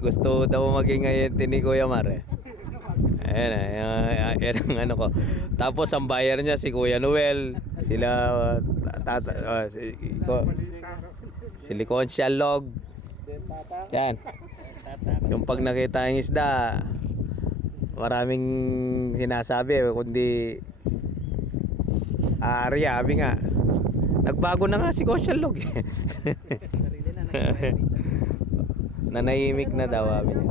Gusto daw maging ayente ni Kuya Mar eh. Ayan, yan ang ano ko. Tapos ang buyer niya si Kuya Noel, sila si Consialog. Yan. Yung pag nakita yung isda, maraming sinasabi kundi sabi nga. Nagbago na nga si Consialog eh. Nanahimik na daw sabi niya.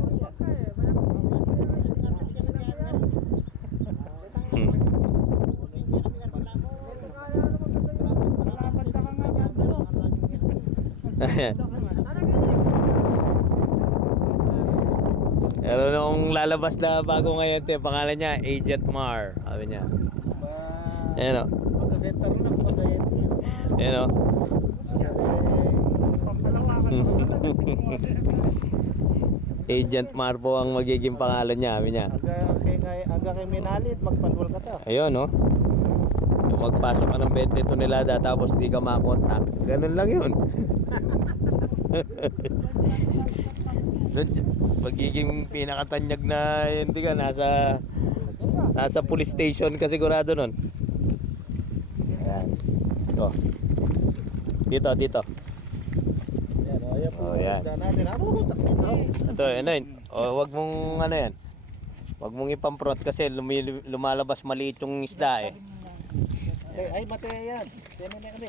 Pero nung lalabas na bago ngayon te, pangalan niya Agent Mar, sabi niya. Ayan o. Ayan o. Agent Mar po ang magiging pangalan niya, sabi niya. Aga kay Minalit, magpanhol ka ta. Ayun o. Magpasok ka ng 20 tonelada tapos di ka makontak. Ganun lang yun. Magiging pinakatanyag na yun, di ka, nasa police station ka sigurado nun. Ayan. Dito. Oh, yan. Ito, ano yun? Oh, wag mong ano yan. Wag mong ipamprot kasi lumalabas maliit yung isda eh. Ay, matay yan. Tiyan na kami.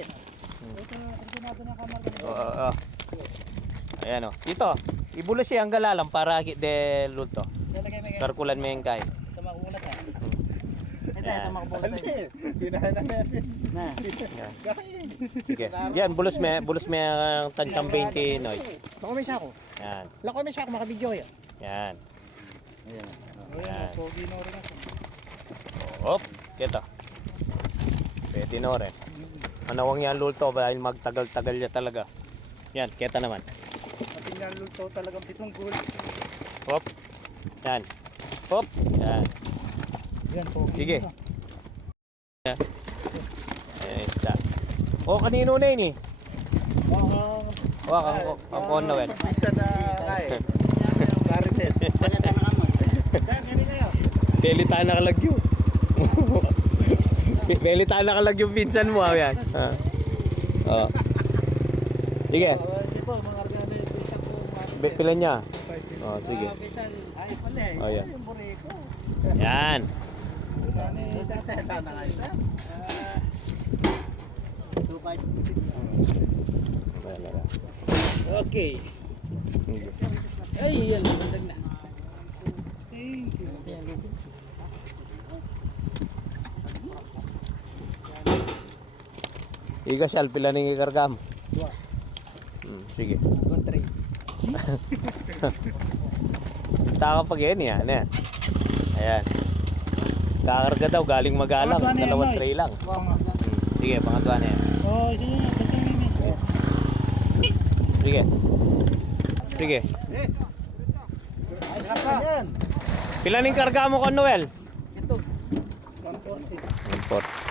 Ayan o. Dito. Ibulo siya ang galalang para de luto. Karkulan mo yung kain. Ito makulat ha. Ito makulat ha. Ginahan natin. Na. Sige. Yan, bulos mo yung tansang 20 noy. Lako may sako. Yan. Lako may sako, makabidyo yan. Yan. Ayan. Pogi na rin ako. Hop. Kito. Pwede na rin. Manawang yan luto dahil magtagal-tagal niya talaga. Yan, kita naman. Kasi yan luto talagang pitong gul. Hop. Yan. Hop. Yan. Yan, pogi. Sige. Yan. Ayan, isa. O, kanino na yun eh? Ang kon na wen. Isa na kay. Marites. Pagkata na kamo. Dan, kanina yun. Delita na kalagyo. Delita na kalagyo pinsan mo. Yan. Oh. Sige. Pilan niya. Oh, sige. Oh, yan. Yan. Okay. Ay, yan. Bandag na. Thank you. Iga siya, pila ning ikargam. Sige. One tray. Taka pag yan yan. Ayan. Kakarga daw, galing magalang. Dalawang tray lang. Sige, pangatwa na yan. Oh, sige. Sige. Pila ning karga mo kon Noel? Ito. 140. 140.